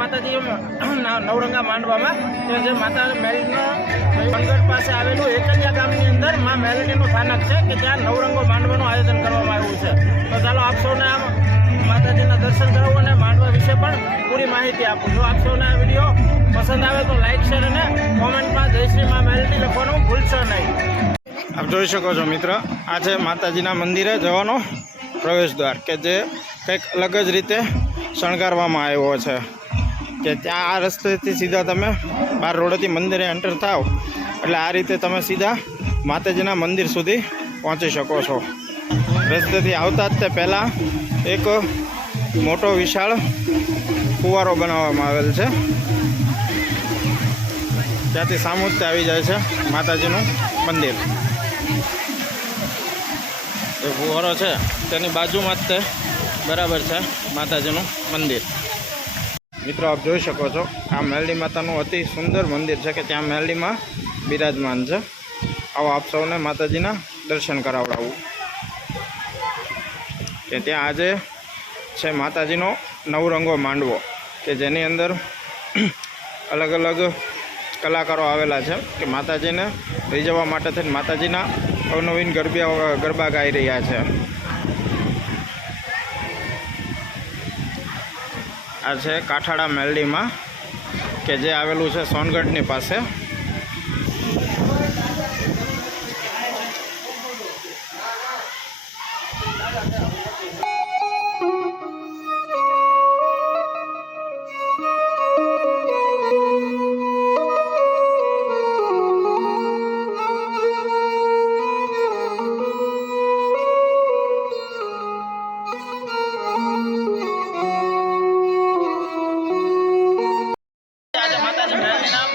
માતાજી નવરંગા માંડવામાં કે જે માતા મેલડીનો વનગઢ પાસે આવેલું એકલિયા ગામની અંદર માં મેલડીનું સ્થાનક છે કે ત્યાં નવરંગો માંડવાનું આયોજન કરવામાં આવ્યું છે. તો ચાલો આપ સૌને આમ માતાજીના દર્શન કરાવું અને માંડવા વિશે પણ પૂરી માહિતી આપું. જો આપ સૌને આ વિડીયો પસંદ આવે તો લાઇક, શેર અને કોમેન્ટમાં જય શ્રી માં મેલડી લખવાનું ભૂલશો નહીં. આપ જોઈ શકો છો મિત્ર, આ છે માતાજીના મંદિરે જવાનો પ્રવેશ દ્વાર કે જે કંઈક અલગ જ રીતે શણગારવામાં આવ્યો છે કે ત્યાં આ રસ્તેથી સીધા તમે બાર રોડેથી મંદિરે એન્ટર થાવ એટલે આ રીતે તમે સીધા માતાજીના મંદિર સુધી પહોંચી શકો છો. રસ્તેથી આવતા જ તે પહેલાં એક મોટો વિશાળ ફુવારો બનાવવામાં આવેલ છે. ત્યાંથી સામું જ આવી જાય છે માતાજીનું મંદિર. જે ફુવારો છે તેની બાજુમાં જ તે બરાબર છે માતાજીનું મંદિર. મિત્રો આપ જોઈ શકો છો આ મેલડી માતાનું અતિ સુંદર મંદિર છે કે ત્યાં મેલડીમાં બિરાજમાન છે. આવો આપ સૌને માતાજીના દર્શન કરાવડાવું કે ત્યાં આજે છે માતાજીનો નવરંગો માંડવો કે જેની અંદર અલગ અલગ કલાકારો આવેલા છે કે માતાજીને રીઝવવા માટે થઈને માતાજીના અવનવીન ગરબા ગાઈ રહ્યા છે. આ છે કાઠાડા મેલડીમાં કે જે આવેલું છે સોનગઢની પાસે.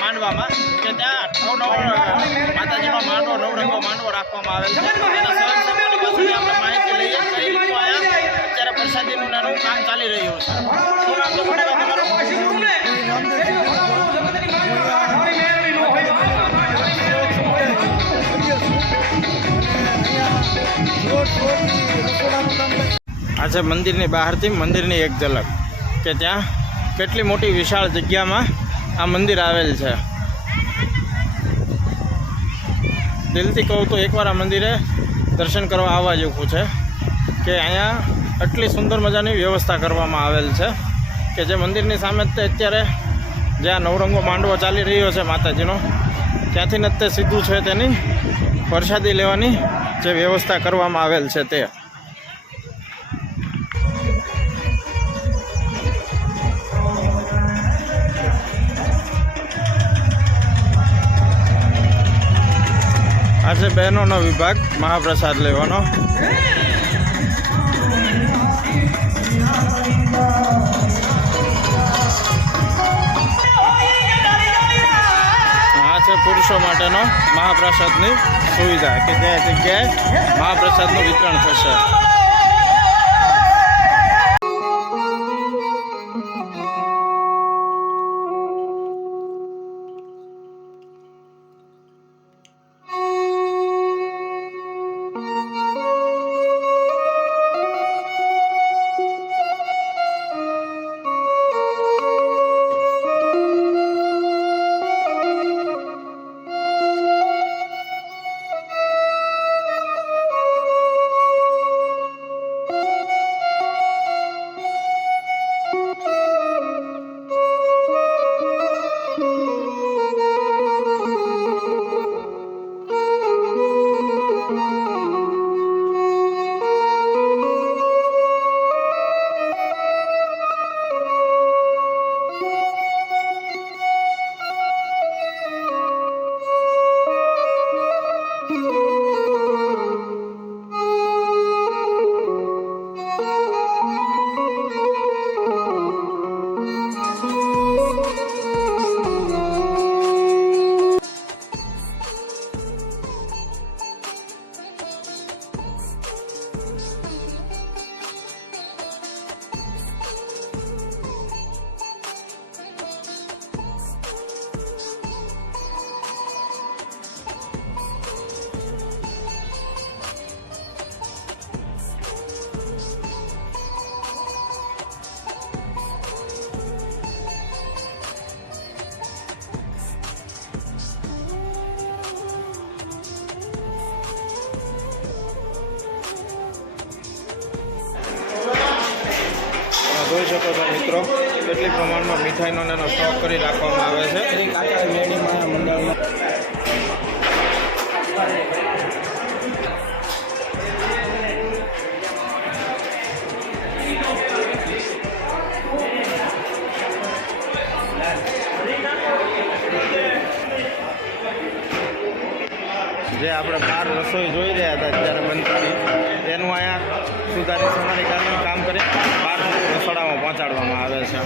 માંડવામાં કે ત્યાં માતાજીનો માંડવો નવરંગો માંડવો રાખવામાં આવેલ છે. એના સ્વયંસેવકોની પાસેથી આપણે માહિતી લઈએ કઈ રીતનું અહીંયા અત્યારે પ્રસાદીનું નાનું કામ ચાલી રહ્યું છે. શું નામ તો પડે તમારું? આ છે મંદિરની બહારથી મંદિરની એક ઝલક કે ત્યાં કેટલી મોટી વિશાળ જગ્યામાં આ મંદિર આવેલ છે. દિલથી કહું તો એકવાર આ મંદિરે દર્શન કરવા આવવા જેવું છે કે અહીંયા આટલી સુંદર મજાની વ્યવસ્થા કરવામાં આવેલ છે કે જે મંદિરની સામે જ તે અત્યારે જે આ નવરંગો માંડવો ચાલી રહ્યો છે માતાજીનો ત્યાંથી જ તે સીધું છે તેની પ્રસાદી લેવાની જે વ્યવસ્થા કરવામાં આવેલ છે તે. આ છે બહેનોનો વિભાગ મહાપ્રસાદ લેવાનો. આ છે પુરુષો માટેનો મહાપ્રસાદની સુવિધા કે જે જગ્યાએ મહાપ્રસાદનું વિતરણ થશે. જોઈ શકો છો મિત્રો કેટલી પ્રમાણમાં મીઠાઈનો એનો સ્ટોક કરી રાખવામાં આવે છે. જે આપણે બહાર રસોઈ જોઈ રહ્યા હતા અત્યારે બનતી એનું અહીંયા સુધારી સમારીકરણનું કામ કરી બહાર રસોડામાં પહોંચાડવામાં આવે છે.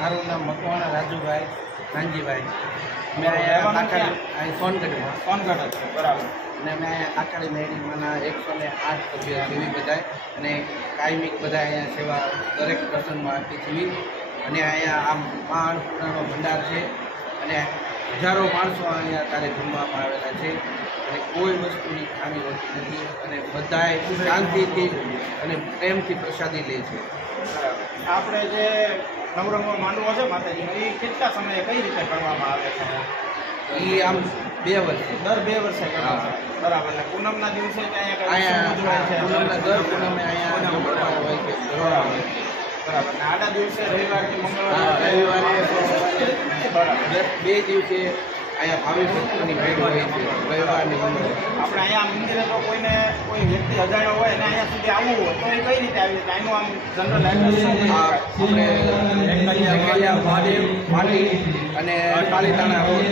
મારું નામ મકવાણા રાજુભાઈ કાનજીભાઈ. મેં અહીંયા કાકાડી સોનગઢ બરાબર. અને મેં અહીંયા કાકાડી મેળીમાંના 108 સભ્ય જીવી બધાય અને કાયમિક બધા અહીંયા સેવા દરેક પ્રસંગમાં આપી જીવી. અને અહીંયા આ મહાઅન્નપૂર્ણાનો ભંડાર છે અને હજારો માણસો અહીંયા તારે જમવામાં આવેલા છે અને કોઈ વસ્તુની ખામી હોતી નથી અને બધાએ શાંતિથી અને પ્રેમથી પ્રસાદી લે છે. આપણે જે નવરંગો માંડવો છે માતાજીનો એ કેટલા સમયે કઈ રીતે કરવામાં આવે છે? એ આમ 2 વર્ષે દર 2 વર્ષે કરવા છે. બરાબર. ને પૂનમના દિવસે કે અહીંયા ઉજવાય છે? દર પૂનમે અહીંયા હોય છે. બરાબર. ને આડા દિવસે રવિવાર કે મંગળવાર રવિવારે બરાબર 2 દિવસે અહીંયા ભાવિ ભક્તોની ભેટ હોય છે. રવિવાર અને મંગળવાર. આપણે અહીંયા મંદિરે તો કોઈ વ્યક્તિ અજાણ્યો હોય અને અહીંયા સુધી આવવું હોય તો એ કઈ રીતે આવી રીતે એનું આમ જનરલ એડ્રેસ આપણે એકલિયા મહાદેવ પાટી અને પાલીતાણા રોડ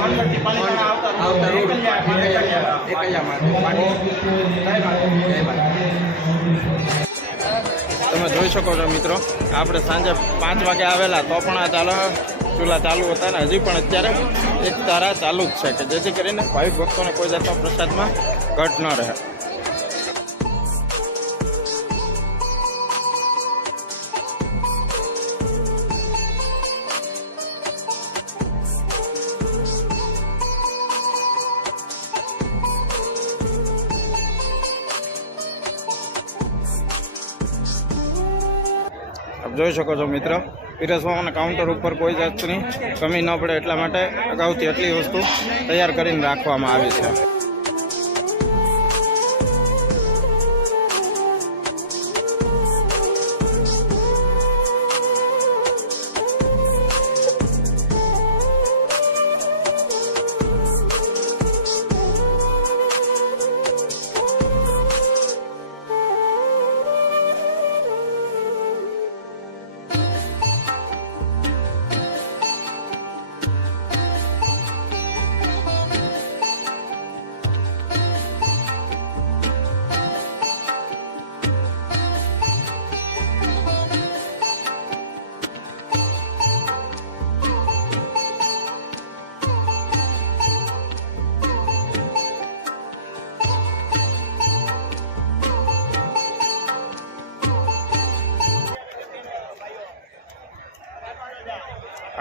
સોનગઢથી પાલીતાણા આવતા રોડ એકલિયા મહાદેવ પાટી. જય માતા. તમે જોઈ શકો છો મિત્રો આપણે સાંજે 5 વાગે આવેલા તો પણ આ ચૂલા ચાલુ હતા ને હજી પણ અત્યારે એક તારા ચાલુ જ છે કે જેથી કરીને ભાવિક ભક્તોને કોઈ જાતનો પ્રસાદમાં ઘટ ન રહે. આપ જોઈ શકો છો મિત્રો પીરસવાના કાઉન્ટર ઉપર કોઈ જાતની કમી ન પડે એટલા માટે અગાઉથી એટલી વસ્તુ તૈયાર કરીને રાખવામાં આવી છે.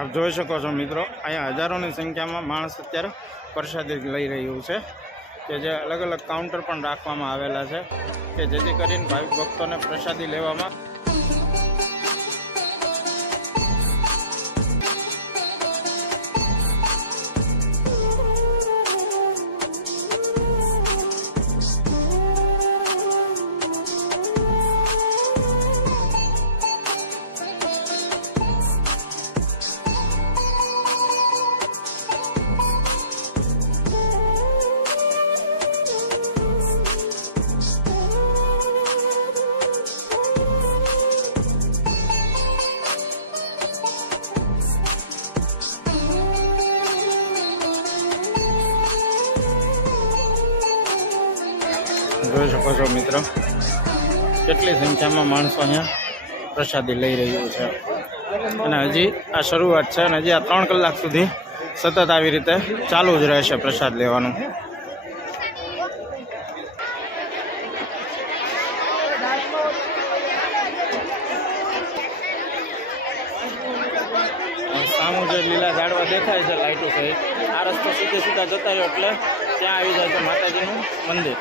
આપ જોઈ શકો છો મિત્રો અહીંયા હજારોની સંખ્યામાં માણસ અત્યારે પ્રસાદી લઈ રહ્યું છે કે જે અલગ અલગ કાઉન્ટર પણ રાખવામાં આવેલા છે કે જેથી કરીને ભાવિક ભક્તોને પ્રસાદી લેવામાં જોઈ શકો છો મિત્રો કેટલી સંખ્યામાં માણસો અહીંયા પ્રસાદી લઈ રહ્યું છે અને હજી આ શરૂઆત છે અને હજી આ 3 કલાક સુધી સતત આવી રીતે ચાલુ જ રહેશે પ્રસાદ લેવાનું. સામું જે લીલા ઝાડવા દેખાય છે લાઇટો સહિત, આ રસ્તો સીધા જતા રહ્યો એટલે ત્યાં આવી જાય છે માતાજીનું મંદિર.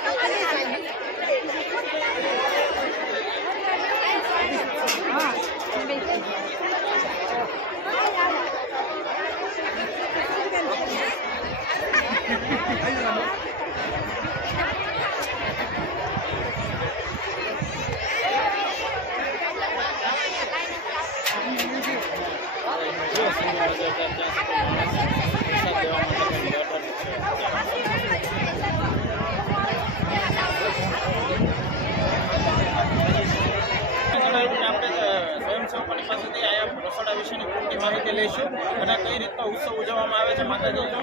સ્વયંસેવકોની પાસેથી આયા રસોડા વિશેની પૂરતી માહિતી લઈશું અને કઈ રીતનો ઉત્સવ ઉજવવામાં આવે છે માતાજીનો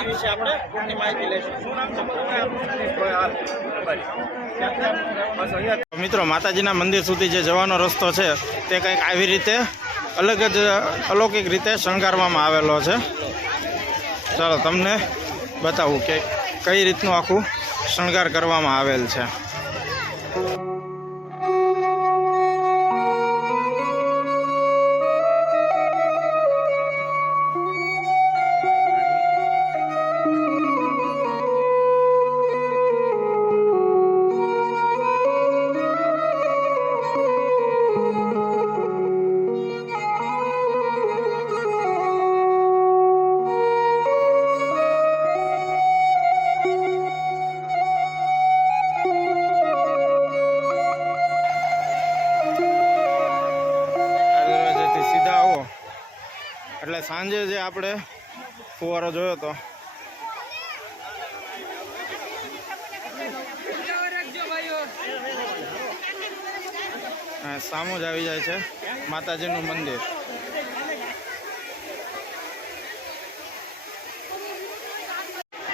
એ વિશે આપણે પૂરતી માહિતી લઈશું. શું નામ છે? મિત્રો, માતાજીના મંદિર સુધી જે જવાનો રસ્તો છે તે કંઈક આવી રીતે અલૌકિક રીતે શણગારવામાં આવેલો છે. ચાલો તમને બતાવું કે કઈ રીતનું આખું શણગાર કરવામાં આવેલ છે. એટલે સાંજે જે આપણે ફુવારો જોયો હતો સામું જ આવી જાય છે માતાજીનું મંદિર.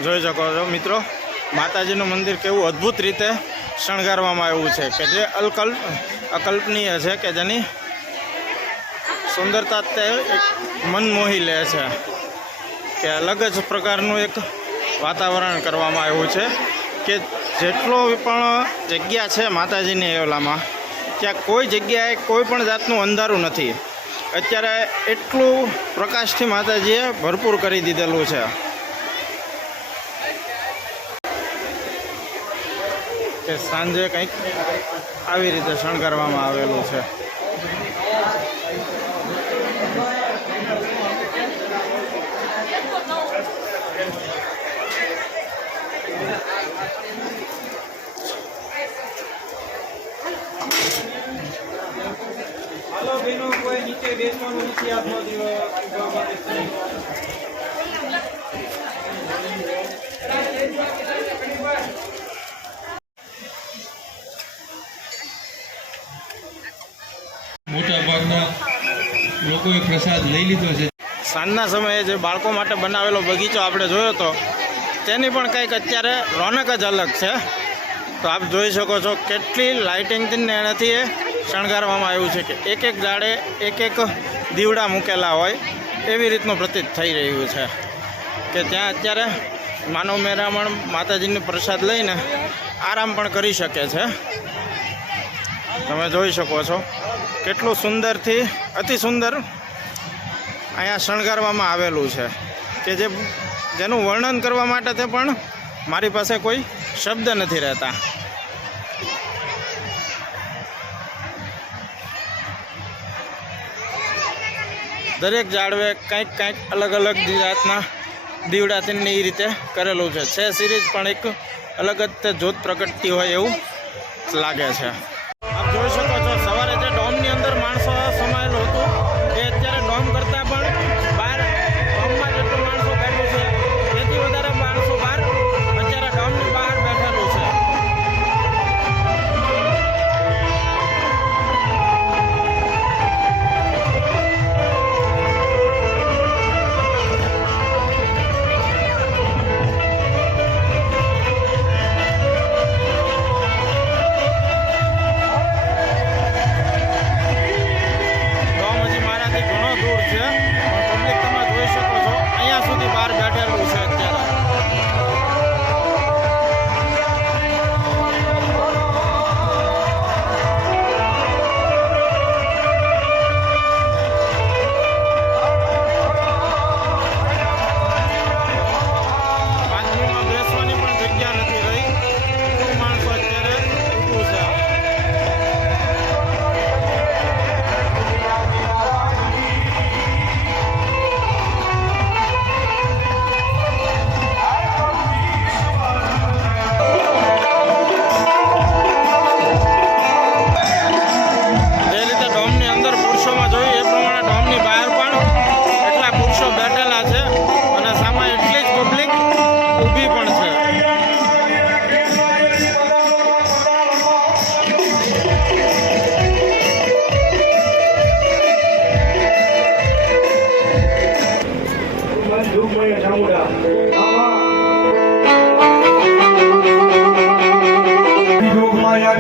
જોઈ શકો છો મિત્રો, માતાજીનું મંદિર કેવું અદ્ભુત રીતે શણગારવામાં આવ્યું છે કે જે અકલ્પનીય છે, કે જેની સુંદરતા તે એક મન મોહી લે છે, કે અલગ જ પ્રકારનું એક વાતાવરણ કરવામાં આવ્યું છે કે જેટલો પણ જગ્યા છે માતાજીની એવલામાં ત્યાં કોઈ જગ્યાએ કોઈ પણ જાતનું અંધારું નથી. અત્યારે એટલું પ્રકાશથી માતાજીએ ભરપૂર કરી દીધેલું છે કે સાંજે કંઈક આવી રીતે શણગારવામાં આવેલું છે. હાલો બેનો, કોઈ નીચે બેસવાનું નથી આપનો મોટા ભાગના લોકોએ પ્રસાદ લઈ લીધો છે. સાંજના સમયે જે બાળકો માટે બનાવેલો બગીચો આપણે જોયો હતો તેની પણ કંઈક અત્યારે રોનક જ અલગ છે. તો આપ જોઈ શકો છો કેટલી લાઇટિંગથી એનાથી શણગારવામાં આવ્યું છે કે એક એક ઝાડે એક એક દીવડા મૂકેલા હોય એવી રીતનું પ્રતીત થઈ રહ્યું છે કે ત્યાં અત્યારે માનવ મેરામણ માતાજીનો પ્રસાદ લઈને આરામ પણ કરી શકે છે. તમે જોઈ શકો છો કેટલું સુંદરથી અતિ સુંદર અહીંયા શણગારવામાં આવેલું છે કે જેનું વર્ણન કરવા માટે તે પણ મારી પાસે કોઈ શબ્દ નથી રહેતા. દરેક ઝાડવે કંઈક અલગ અલગ જાતના દીવડાથી એ રીતે કરેલું છે. સિરીઝ પણ એક અલગ જ જ્યોત પ્રગટતી હોય એવું લાગે છે. આપ જોઈ શકો છો સવારે જે ડોમની અંદર માણસો સમાયેલું હતું એ અત્યારે ડોમ કરતાં પણ બહાર ડોમમાં જેટલું માણસો બેઠું છે તેથી વધારે માણસો બહાર અત્યારે ડોમની બહાર બેઠેલું છે. ડોમ હજી મારાથી ઘણો દૂર છે.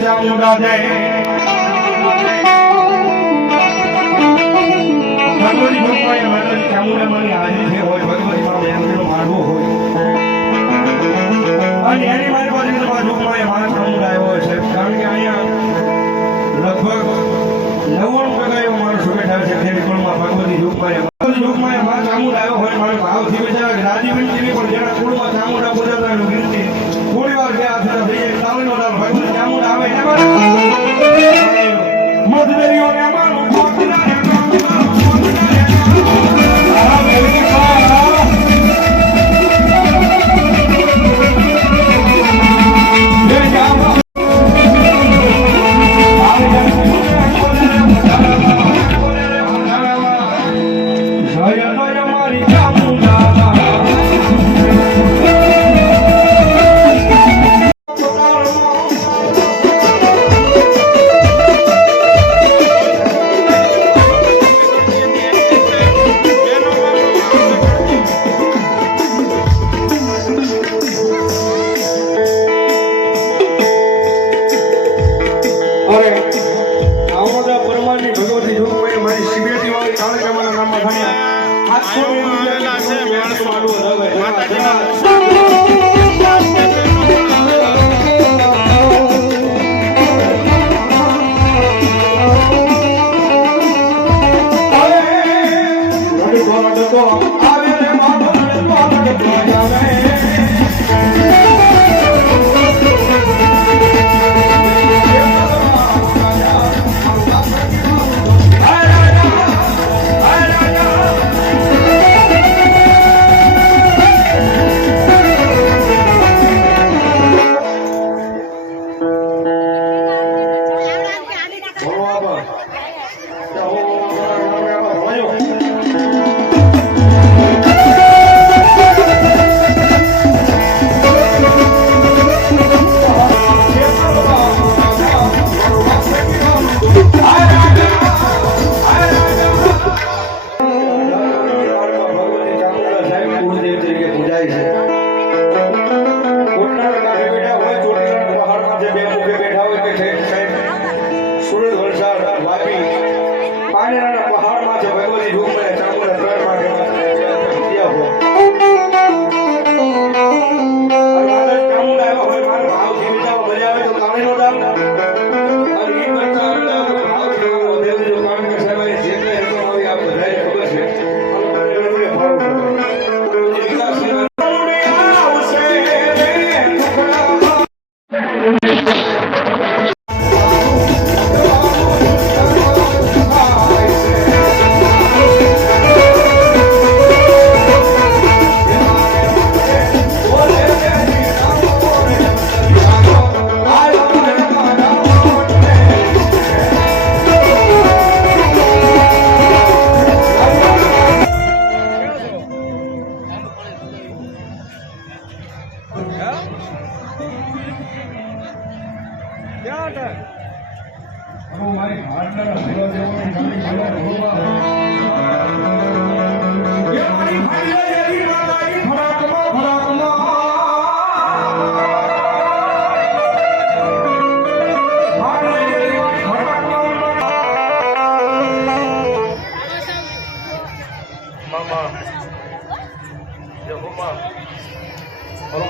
ચામુંડા જય ભગવતી ભગવાન માતાજી ચામુંડામાંની હાજરી છે હોય ભગવતી માં એમનો માનવો હોય અને એની મારી પાસે જોગમાં એ માણસ ચામુંડા આવ્યો હોય છે કારણ કે અહીંયા લગભગ 99% એવો માણસો બેઠા છે ખેડીકોળમાં ભગવતી જોગમાં માં ચામુંડા આવ્યો હોય મારે ભાવથી બેઠા રાજીવન જેવી પણ જેના કુળમાં ચામુંડા બોલાતા એનું ગીરતી થોડી વાર ગયા હતા ભાઈ તાવણીનો દાલ ભગવતી ચામુંડા આવે એમાં મધદરીઓને અમારું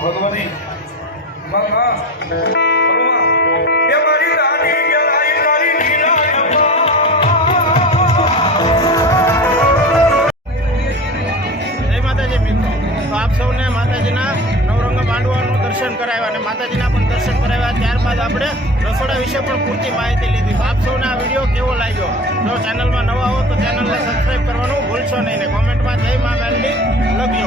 ભગવતી આપ સૌને માતાજીના નવરંગ માંડવાનું દર્શન કરાવ્યા અને માતાજીના પણ દર્શન કરાવ્યા. ત્યારબાદ આપણે રસોડા વિશે પણ પૂરતી માહિતી લીધી. આપ સૌને આ વિડીયો કેવો લાગ્યો? જો ચેનલમાં નવા હો તો ચેનલને સબસ્ક્રાઈબ કરવાનું ભૂલશો નહીં ને કોમેન્ટમાં જય મા મેલડી લખજો.